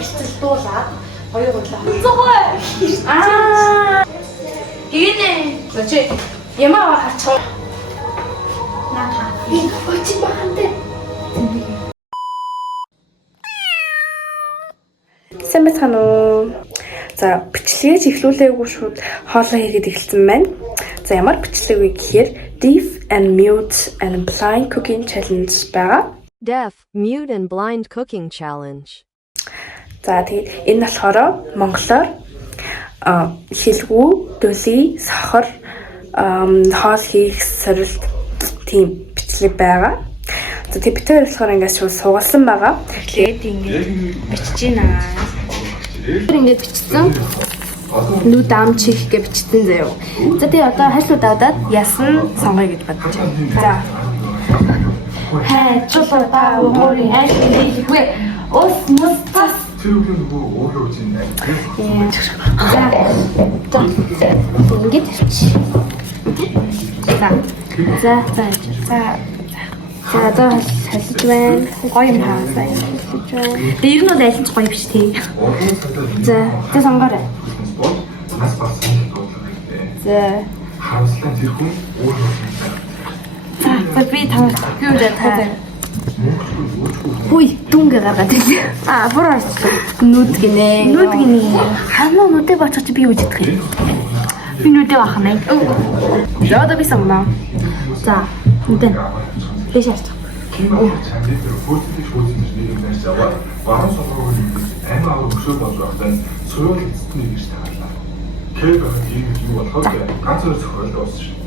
бэлтэлдуулаад хоёр гурлаа. Аа. Гинэ. Чи ямаа харчих. Наа. Очи бахантай. Сайн байна уу? За, бичлэгээс эхлүүлээгүй шууд хоолоо хийгээд эхэлсэн байна. За, ямар бичлэг вэ гэхээр Deaf and Mute and Blind Cooking Challenge байгаа. Deaf, Mute and Blind Cooking Challenge. За, тэгээд энэ болохоор монголоор хэлгүй, дөлий, сохор хоол хийх сорилт тийм бичлэг байгаа. За, тэгээд бид хоёр болохоор ингээд шууд суугалсан байгаа. Тэгээд ингээд бичиж байна. Ингээд бичсэн. Нүд ам чих гэж бичсэн заяа. За тэгээ одоо хайлтууд аваад ясан сонгоё гэж бодож байна. За. Хайчулаа өөрийн айлын хийхвэ. Ус мустас. Тэр нөгөө өөрөө үгүй юм. За. Ингээд чи. За. За хайлж байна. Гоё юм хаасаа хайлж байна. Тэгээ ер нь бол айлч гоё биш тий. За сонгоорой. Нас басан гэдэг. За. Харамслан тэр хүн өөрөө. За би танаас юу даа та. Хүй дүнгээ гаргаад ирлээ. Буруу нүд гинэ. Нүд гинэ. Хамаа нүдээ бачаач би юу идэх юм. Би нүдээ бахна. Яа би самна. За нүдэн. Биш яах. Кино чанар дээр фотоны шүүцэн нэг юм аваад баруун солгоог амар өгшөө болж байхдаа суурь эцэстний гэж таарлаа. Кэб ийм юу болохоо ганцаар зохиол дууссан шүү.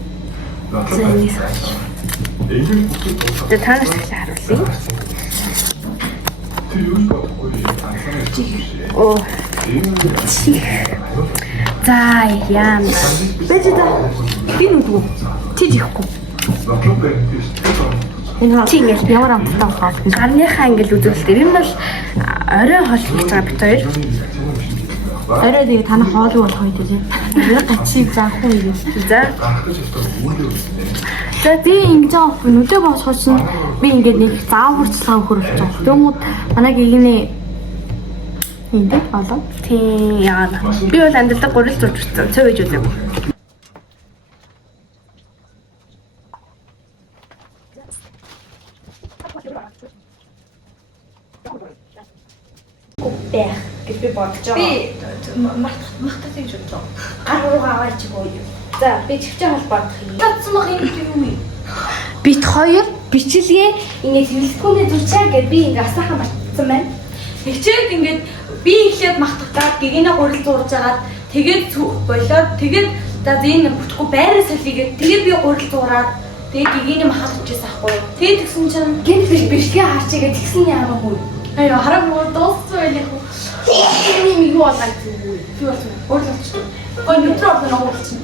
Тэгээ танаас ихлэ харуулъя. Тэр юу бодохгүй ганцаар. Оо. За яам. Бэж да. Би нүдгүй. Чи жихгүй. Чи ингээл ямар амттай болохоор гарныхаа ингээл үзүүлэлт ер нь бол орой хоол хийж байгаа бит хоёр. Орой тэгээ танах хоол болох үед тийм. Гачиг заах уу гэж. За би ингэж байгаа нүдээ босгож чинь би ингээд нэг заав хурцлага хөрөлж байгаа. Тэгмүүд манай гэгний энэ болоо. Тийм яа. Би бол амьдралаа гурил зурж утсан. Цөв гэж үзэв. Бэх гэж би бодож байгаа. Би мартах гэж бодож байгаа. Гар руугаа аваач гоо юу. За би чихчээ холбоодох юм. Татсан мах юм юу. Бит хоёр бичлэгээ ингээд хэлэлцгүүнээ зурчаа гэж би ингээд асаахан батсан байна. Тэгчээд ингээд би эхлээд мартагдаад гэгнээ гурил зурж агаад тэгээд болоод тэгээд за энэ бүтэхгүй байраа солигээд тэгээд би гурил зураад тэгээд гэгнээ махаад очижсэн ахгүй. Тэгээд тэгсэн чинь гинт бичлэгээ харчигээ тэгсэн яамаагүй. Аяа хараагүй дууссан байх уу. Миний юу болоо гэсэн. Би бол өөрлөж. Гой метро орно оолчих.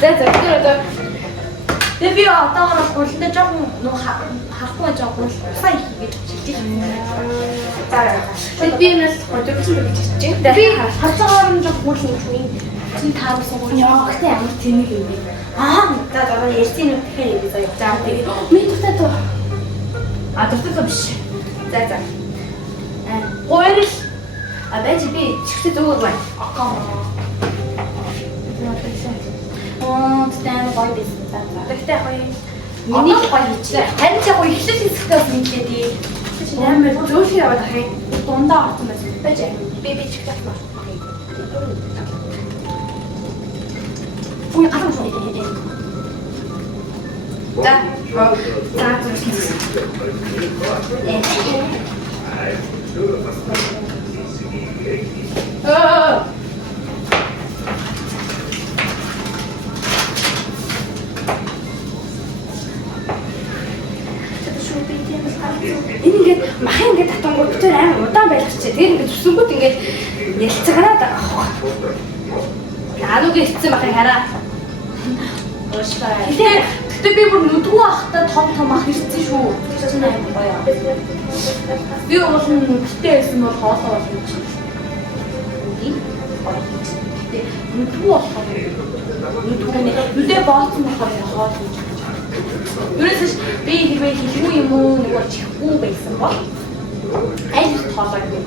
За. Тэгээ би одоогоор гүлэндээ жоохон нуу харахгүй жоохон сайн хийгээд чилж байна. За. Би энэс продукшн гэж хэлж байна. Би хацаагаар нь жоохон гүлэн чинь таарсан юм. Яахтай амар тэнэг юм бэ. За дараа ярьсан юм тэгэхээр юм заяа. За тэгээ ми тутаа тоо. Дуртай биш. За. Гоёл. Бэж би чихтэй зүгээр байна. Тэнд гоё биш. Тэгтээ гоё. Миний гоё хийчихлээ. Харин ч яг гоё ихлэл хэсэгтээ мэдлээ тий. Чи ямар зөөлхий яваад ахыг дундаа орсон байсан. Бэж би чихтэй байна. Үгүй гарах шүү дээ. За. Ингээд мах ингээд татангууд тэр амар удаан байх чи. Тэр ингээд зүсэнгүүд ингээд ялцгараад байгаа. Яануг хэлсэн махыг хараа. Гэтэ би бүр нүдгүй ахтаа том ах ирсэн шүү. Тэгсэн амар гоё. Би бол нүдтэй байсан бол хоолоо болно гэж. Гэтэ нүдгүй болохоор нүдээ бооцсон болохоор хоол хийж. Юурээс би хэрвээ хийхгүй юм уу нэг бол чихгүй байсан бол Аль тоолоо гэдэг.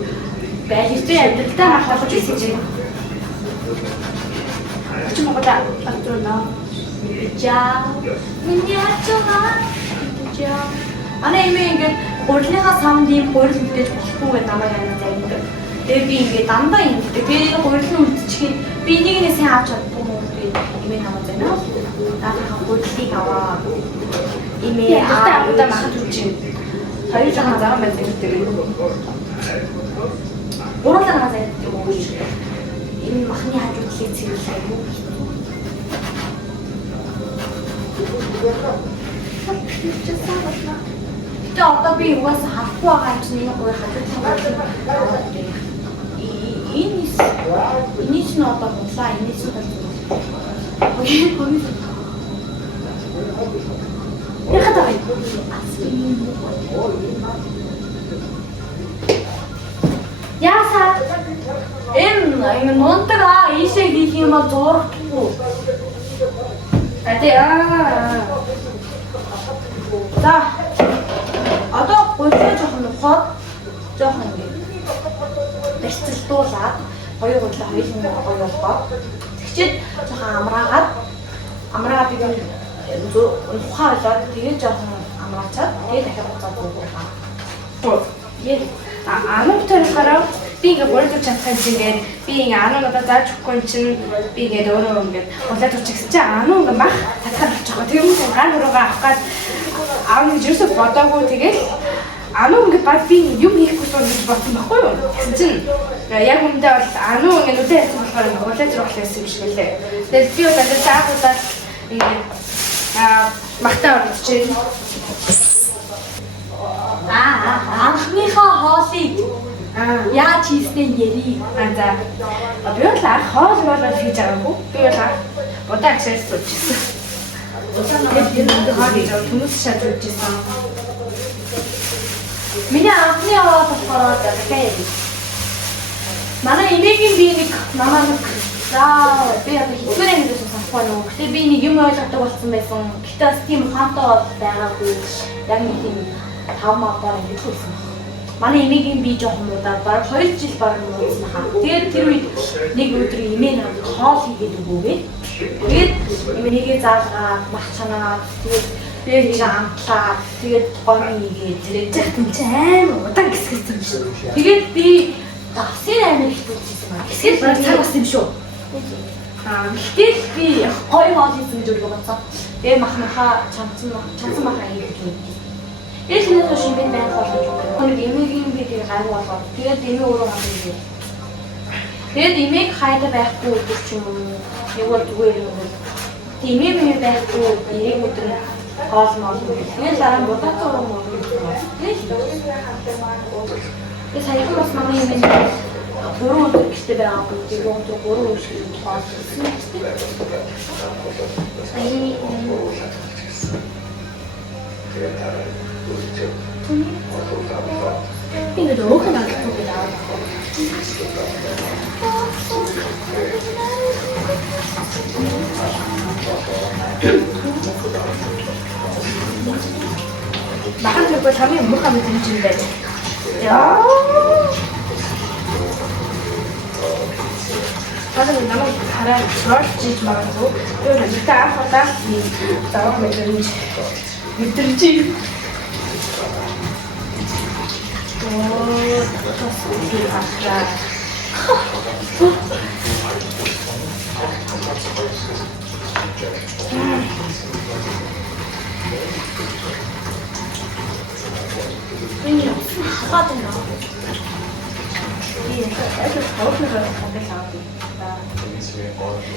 Байлгүй амьдралдаа махалж ирсэн чинь. Чи могода атуна. Жаа. Миний атуна. Жаа. Манай эмээ ингээд гурилынхаа самд ийм гурил мэдээж болохгүй гэдэг намайг анаа зайдаг. Тэгээ би ингээд дандаа юм. Би гурилын үлдчихээ би нэгнээс авч чадахгүй юм би эмээ намайг зайнаа. Даахаа гурилыг аваа. Эмээ аваа махад үлчин. хоёулаа зарам байдаг гэдэг. Гурилаа зайдаг юм уу? Энэ махны хажуудлыг цэвэрлэх юм. Тэгээ одоо би угаасаа харахгүй байгаа юм чинь энэ гоё хажуудлаа. Энийс нь одоо мулаа, энийс нь яасаа энэ нунтага ийшээ хийх юм бол зурахгүй. За одоо гуйлаа жоохон ухаад жоохон бэрцэлдуулаад хоёр гуйлаа хоёулын гоё болгоод тэгчээд жоохон амраагаад би ухаа болоод тэгээд жоохон амраачаад тэгээд дахиад буцаад буугаа. Ануг төрөхөөрөө би ингээ гуйлж чадхын чигээд би ингээ ануг одоо зааж өгөхгүй чинь би ингээ өөрөө ингээ гуйлаад өгч гэсэн чинь ануг ингээ мах татхаар болчих واخ. Тэр юм гар хуруугаа авах гад аав нэг юусо бодоогүй тэгээд ануг ингээ бат би юм хийхгүй сууж бодсон байхгүй юу? Гэсэн чинь яг өмнөдөө бол ануг ингээ нүдээ хэлсэн болохоор ингээ гуйлаж явах байсан юм шиг лээ. Тэгээд би одоо заахудаа ингээ махтаа орчихжээ. Анхныхаа хоолыг яаж хийснээ ярий. За. Би бол анх хоол болоод хийж байгаагүй. Би бол анх удаа агшаас суулжсэн. Хүмүүс шатж ирсэн. Миний анхны хоол болохоор гэхээр манай эмээгийн би нэг намайг за би одоо хэвээр юм гэсэн санахгүй нөө. Гэтэ би нэг юм ойлгодог болсон байсан. Гэтэ бас тийм хаантаа байгаагүй. Яг нэг тийм 5 маваар хэлсэн. Манай эмээгийн би жоохон удаа баг 2 жил баг нуусан хаа. Тэгээд тэр үед нэг өдөр эмээ надад хоол хийгээд өгөөгээд. Тэгээд эмээгээ заалгаад, мах чанаад, тэгээд нэг амтлаа, тэгээд гомын хийгээд тэгээд захтан амар удаан гисгэсэн юм шиг. Тэгээд би тасын амар их төгссөн байна. Гисгэж баг цаг бас юм шүү. Гэтэл би гоё хоол хийсэн гэж бодсон. Тэгээд махнахаа чамцсан махаа хийгээд өгөө. Эх нэг шимэн байх болж байна. Нэг эмээгийн би тэр гайг болгоод тэгээд эмээ өөрөө хандсан. Тэгээд эмээг хайда байхгүй гэдэг ч юм уу. Нэг бол зүгээр юм. Эмээ байхгүй нэг өдөр хоол мол. Тэгээд дараа нь бодоотой урам уу. Тэгээд саяхан бас манай эмээ 3 өдөр гэртээ байгаагүй. Тэгээд өнөөдөр 3 өдөр шиг хоол хийсэн. Ингээд өөхөн авах гэдэг аа. Бахан бол хамгийн муухай мэдрэмж юм байна. Яа. Одоо намайг хараад шорч магадгүй. Тэр нэг таахадаа даваа мэдрэмж.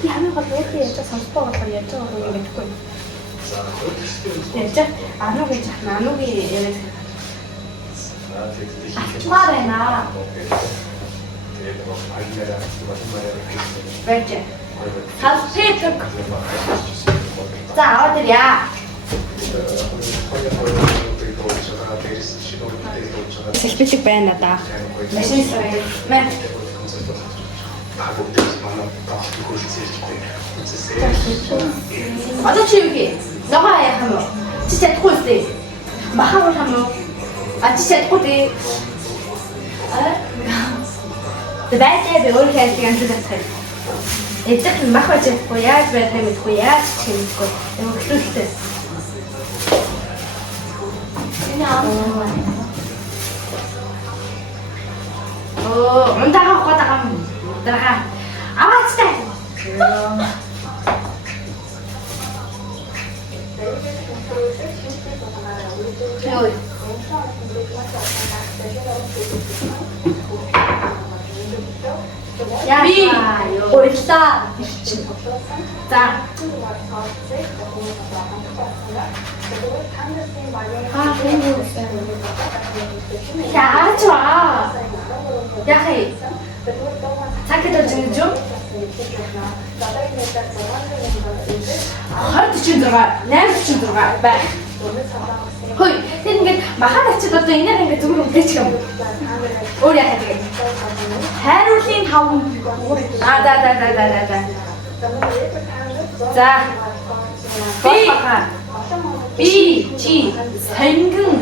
Яагаад бол яаж сонсохгүй болохоор яаж байгаа юм гэдэггүй. Яаж ануу гэж ануугийн яриад ачмаарайна. Бэж. Салфеток. За аваад ирья. Салфеток байна да. Машин сая. Мэ. Одоо чи юу хий? Ногоо яах юм бэ? Чи чадахгүй үстэй. Махаа хам уу? А чи чадахгүй дээ. Байцаа би өөр хэлдэг амжилттай. Эцэг нь мах бачихгүй яаж байхыг мэдгүй яаж чимдгүй. Өнгөлөлтэй. Энэ аа. Унтагаа хотагам. Дараа. Аваачтай. Ой. Би ойлаа ирчин. За. Яачаа. Яхи. Цаакад үзэж юу? 846 бай. Хөөе, тэр ингээд махад ачаад одоо энээр ингээд зүгээр үлдээчих юм. Өөр яхаа тэгээ. Хайруулын 5. За. За. Би чи сонгон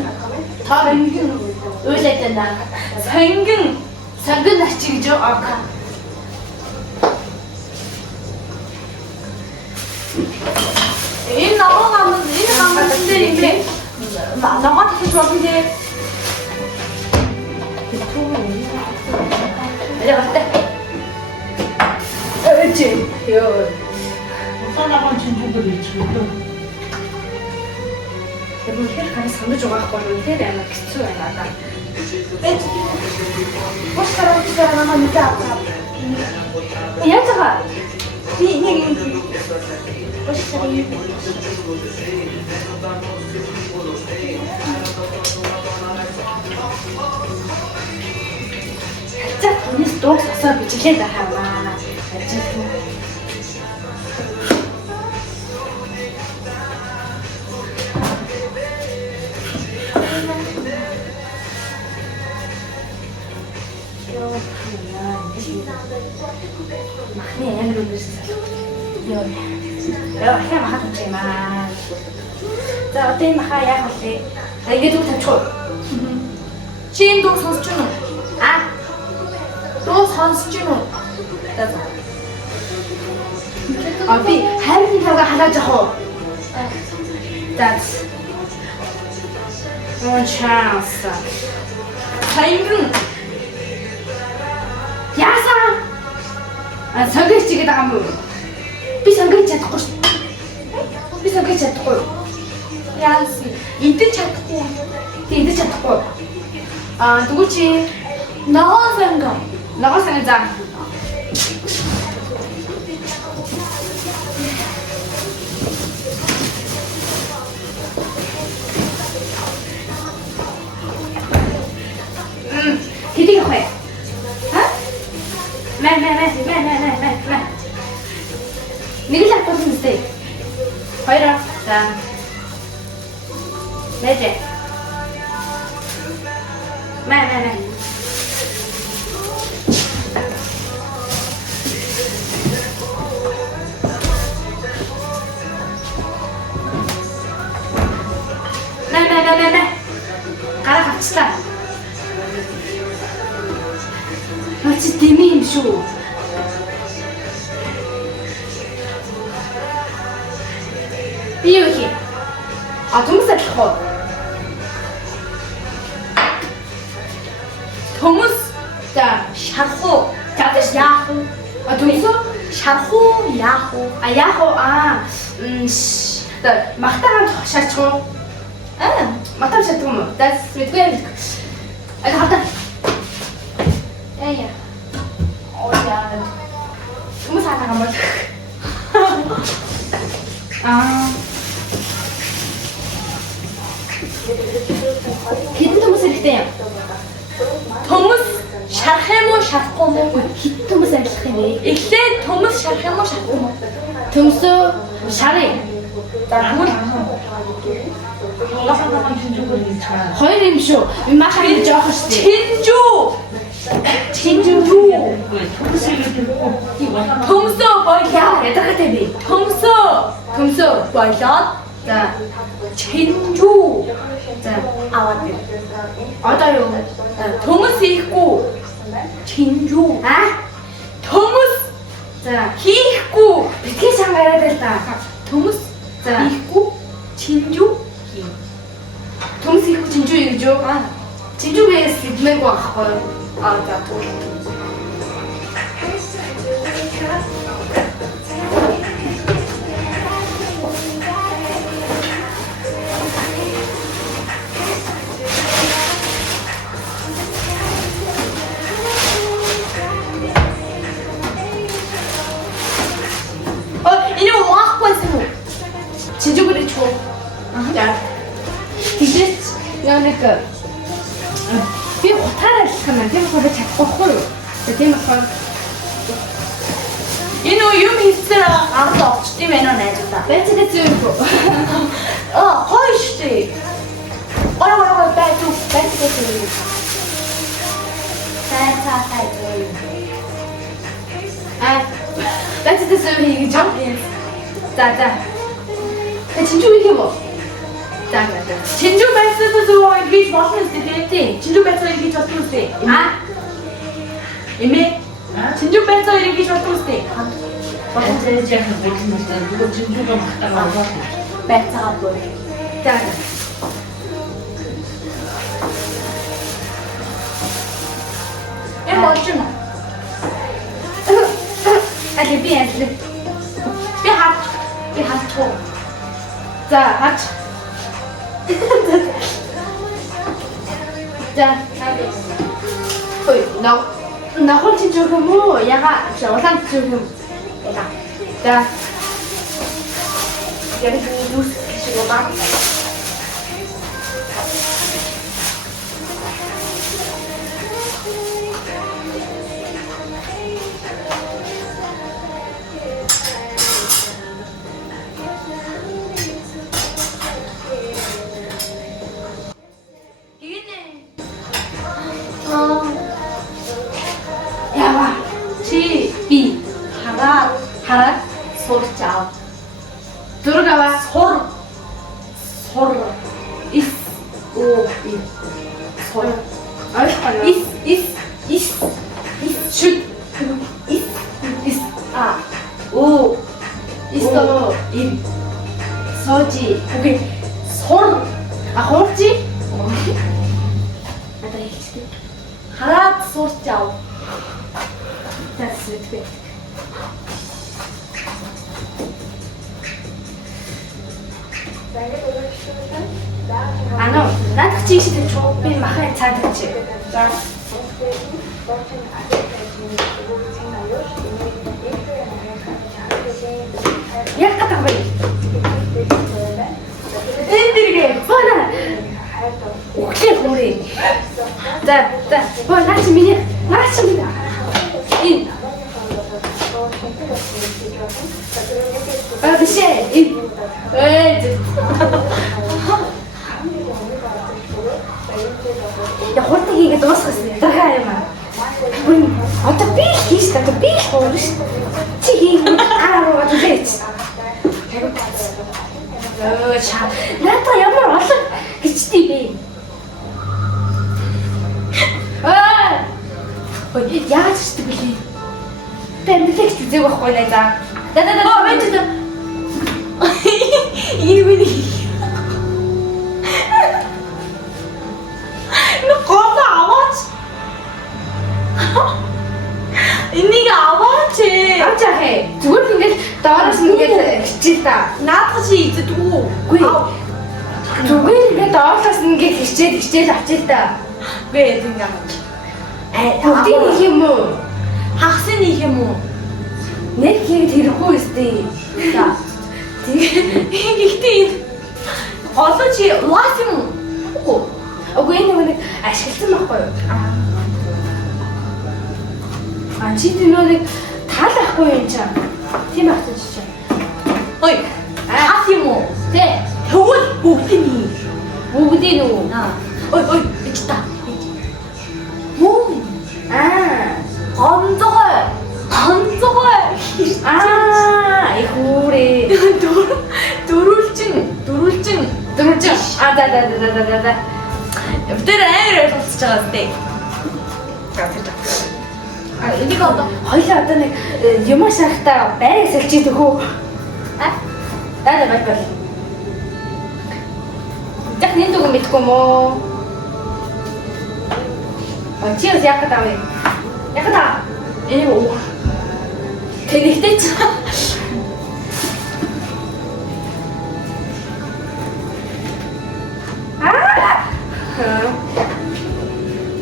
үйлээд байна. Сонгон ачиг гэж аа. Энэ намаа дээр юм. Намаа гэж бодсон. Ёо. Санаагаа чинжүүгээр ичгүү. Тэр үнэхээр харин санаж байгаа байхгүй юу? Тэр амар хэцүү байна надаа. Босроо намаа мэдээ аваа. Яаж байгаа? Би нэг босроо за түүнээс дууг асаа бичлээ дахиаваа. Махны яг үгүйс. Яа, хаа махад чимаа. За одоо энэ махаа яах вэ? Ингээд үг тавьчих уу? Чин дуу сонсч юу? Дуу сонсч юу? Би хайрын тавга халааж авах уу? That's one chance. Хайрын яасан? Сонгож чигээд байгаа юм уу? Би сонгож чадахгүй шүү. Би сонгож чадахгүй. Яасан? Идэж чадахгүй. Ти идэж чадахгүй. Дгүй чи ногоон сонго за. Хэдий явах вэ? Мэ. Нэг л авахгүй юм дээ. Хоёроо. За. Мэдээ. Мэ. Гараа авчлаа. Чи дэмий юм шүү. Би юу хий? Төмс ажиллах уу? Төмс за шарах уу? Чадаж яах вэ? Төмсөө шарах уу? Яах уу? Яах уу? Махтагаан шарчих уу? Махтагаан шарчих юм уу? That's мэдгүй юм. Хавтаа. Яа. Төмс хатаа юм бол. Хэдэн төмс хэрэгтэй юм? Төмс шарах юм уу, шарахгүй юм уу? Хэдэн төмс ажиллах юм бэ? Эхлээд төмс шарах юм уу, шарахгүй юм уу? Төмсөө шарыг. За тэгвэл хоёр юм шүү. Махаа гэж жоох шүү. Чинжүү. Төмсөө боёлоо ядаргатай би. Төмсөө боёлоо. За чинжүү. За. аваад ир. Одоо юу? Төмөс хийхгүй чинжүү. Төмөс За. хийхгүй Битгий чанга яриад л да. төмөс За. хийхгүй чинжүү. Төмс хийхгүй чинжүү юм гэж юу? Чинжүүгээс идмээргүй байхгүй юу? За тэгвэл. Энэ маахгүйсэн үү? Чинжүүгээр чуу. За. Тэгээс яа нэг би хутаар алах юм. Тийм болохоор чадахгүй юу? Тийм болохоор Энэ юм хийсээр ард очт юм байна найзуудаа. байцаагаа зөөгөө. Гоё штэ. Гой байцаа зөөгөө. Байцаа. Байцаагаа зөөгөө гэж юм. За. Чинжүү хийх юм уу? За. Чинжүү байцаа зөөгөө хийж болно үстэй тий. Чинжүү байцаа хийж болно үстэй. Эмээ. Чинжүү байцаа хийж болно үстэй. Эцэг яхан болмостой бүгд чинжүүгээ махтагаа аваад. Байцаа боо. За. Эм болж байна. Ali би яадлаа. Би хатуу. За, хач. За. Ой, нахол чинжүүх юм уу? Яга улаан чинжүүх юм. За. Яг нь юус гэж байна. Ява. Чи Би хараад сурч ав. зураг аваа. Сур. Ис. Оо. Сур. Ойлгоно. Ис. Шүд. Ис. Оо. Исто. Им. Сожи. Окей. Сур. Ахурчи. Одоо хэлчихье. Хараад сурч ав. That's it. Надад чи ихтэй чуу би махаа цаад чи. За. Яг гадаг бай. Эндэргээ. Бона. Окей хүрээ. За. Боо наач миний. Ин. Бишээ. Ин. Я хурдан хийгээд дуусгасан. Дахиад юм аа. Одоо би хийш та би хоорш. Чи хийх аа тэгэж. Чаа. Надаа ямар олон гिचтэй бэ? Ой, яаж ч тгэлээ. Тэмдэглэж зүг байхгүй нэ за. Мэдээ. Иймэрхүү. Гол аваач. Энийг аваач. Авчаа. Зүгээр ингээд доороос ингээд хичээл та. Наадах чи идэггүй. Үгүй. Зүгээр ингээд доороос ингээд хичээл авчил та. Үгүй ингэ. Бүгдийг хийх юм уу? Хагсын хийх юм уу? Нэг хийгээд хэрэггүй өстэй. За. Гэхдээ олон чи лаас юм уу? Үгүй нэг ашигласан байхгүй юу? Чи нэг таал байхгүй юм чам. Тийм ахтаж чи. Ой, хас юм уу? Тэ. Тэгвэл бүгдний. Бүгдийн үү? Ой, бич та. Муу. Гонцгой. Ихүүрээ. Дөрүлжин. За. Тэр амар ойлголцож байгаа зү. Энийг одоо хоёлаа одоо нэг юм шахтаа байраа сэлчиж өгөө. Даа бай. Яг нэг үг мэдгүй мó. Чи яг таа. Яг таа. Энийг уу. Тэнэгтэй ч.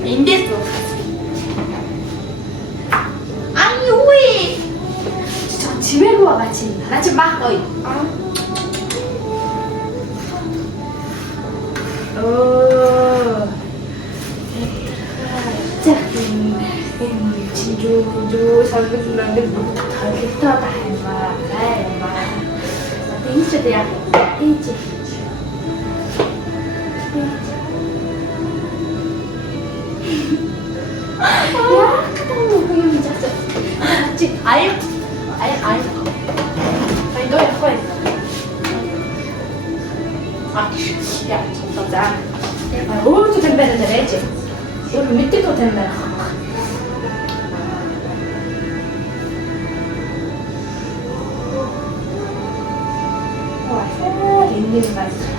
Эндээс үү. Аюуи. Чимээгүй байгаа чи. Наа чи байхгүй. Оо. Тэгтэн чинжүү салбарт нэг бүгд талхтаа байна. Энэ ч яа. Энэ ч Ай. Ай 너 약간. 야, 자. 오른쪽 된다는 데 해야지. 오른 밑에도 된다. 와, 살 있는 맛이.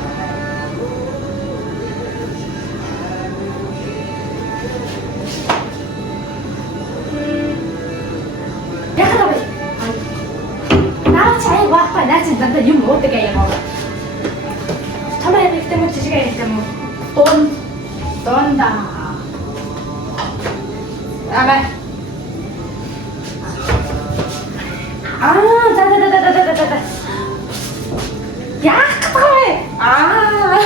나진 난다 육 못 되게 해요. 처음에 때문에 지시가 있으면 돈다. 아마 다다다다다다다. 야, 그래. 나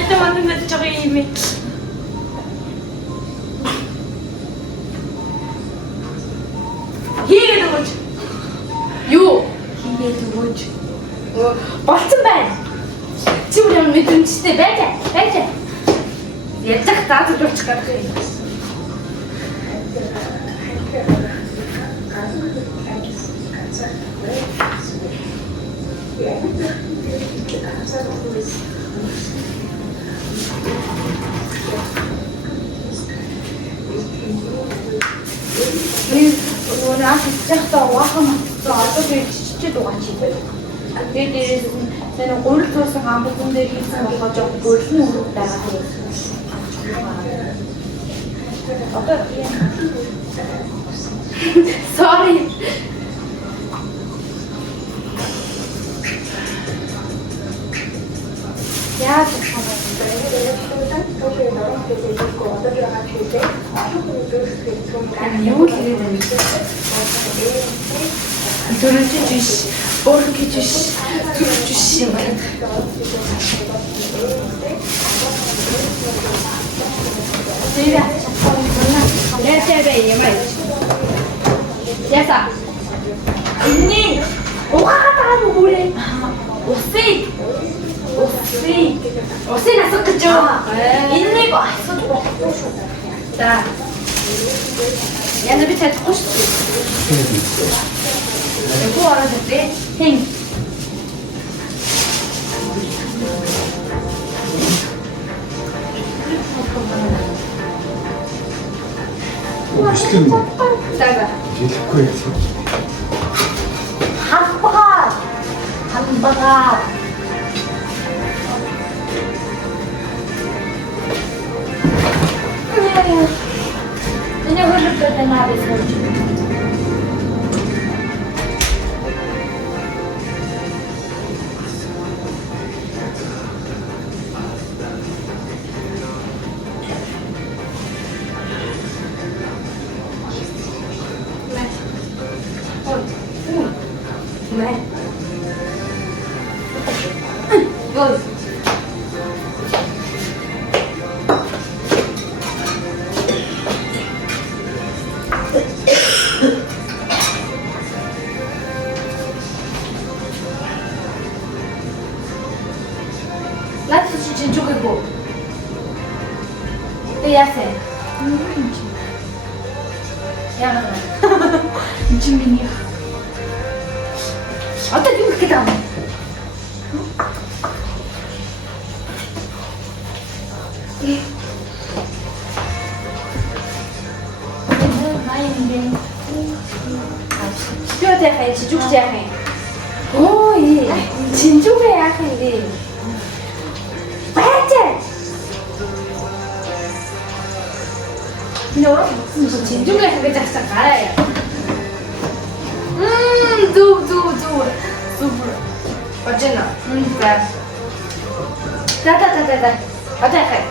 이때 왔는데 저기 이미. хийгээд өгөөч. Юу? Хийгээд өгөөч. Болцсон байна. Чи бүр мэдрэмжтэй байж. Ялах зааж болчих гэдэг юм. Наас ихтэй вахан одоо би чичээд байгаа чи байна. Тэгээд дээрээс нь тэр гурил цуусан амбуун дээр хийсэн болохоор жоо гөрлийн өрөв байгаа тийм. Одоо sorry. Яа юу л хийгээд байна. Төрөж иш, боргиж иш, төрөж иш юм байна. Тэвэ. Яа юм. Яса. Inni. Угаатаа нүгүрээ. Усын асах гэж байна. Иннийг асууж болохгүй шүү. За. Яна би чадахгүй шүү. Эко ороод ирээ. Хэн. Өчтөн. За. Жилэхгүй яасан. Хамбага. Меня выживет это надо случай. Ладно, чуть-чуть другой. Ты ясен. Я готова. Ничего меня. Одоо юу гэх гэдэг юм? Шпиот яах юм, жижигч яах юм? Оо ээ, жижигч яах юм бэ? Бачаа. Нөө, жижигч яах гэж ахсан гараа яа. Зүү. Супер. Бачаа. Бас. Да. Одоо яах юм?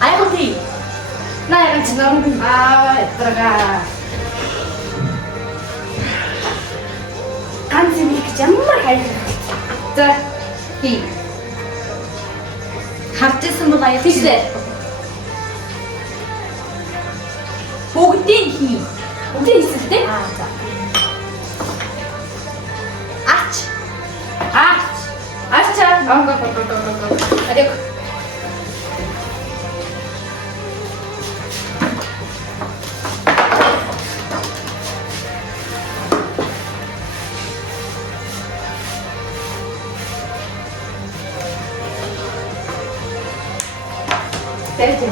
Айгуути. Наа яг чинаа эдрага. Ганц юм их ямар хайр. За. Хий. Хавчсан бол аяа. Тийшээ. Бүгдийг хий. Үгүй хийсэлтэй. За. Ач. Ачаа. Ариг. Дэвэ.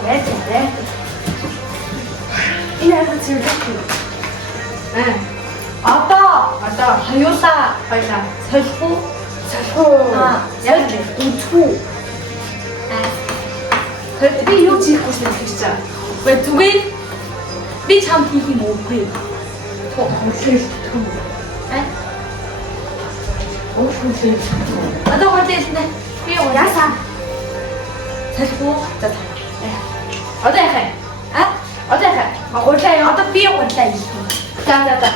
Инээд зэрэг. Одоо хоёулаа солих уу? Яг үтгүү. Би юу хийх гэж хэлж байгаа. Вэ зүгээр би чамд хийх юм уугүй. Одоо гоотэйснэ. Би Яасан? салих уу? За. Одоо яах вэ? Одоо яах вэ? Гурлаа. Одоо би гурлаа хийх. За.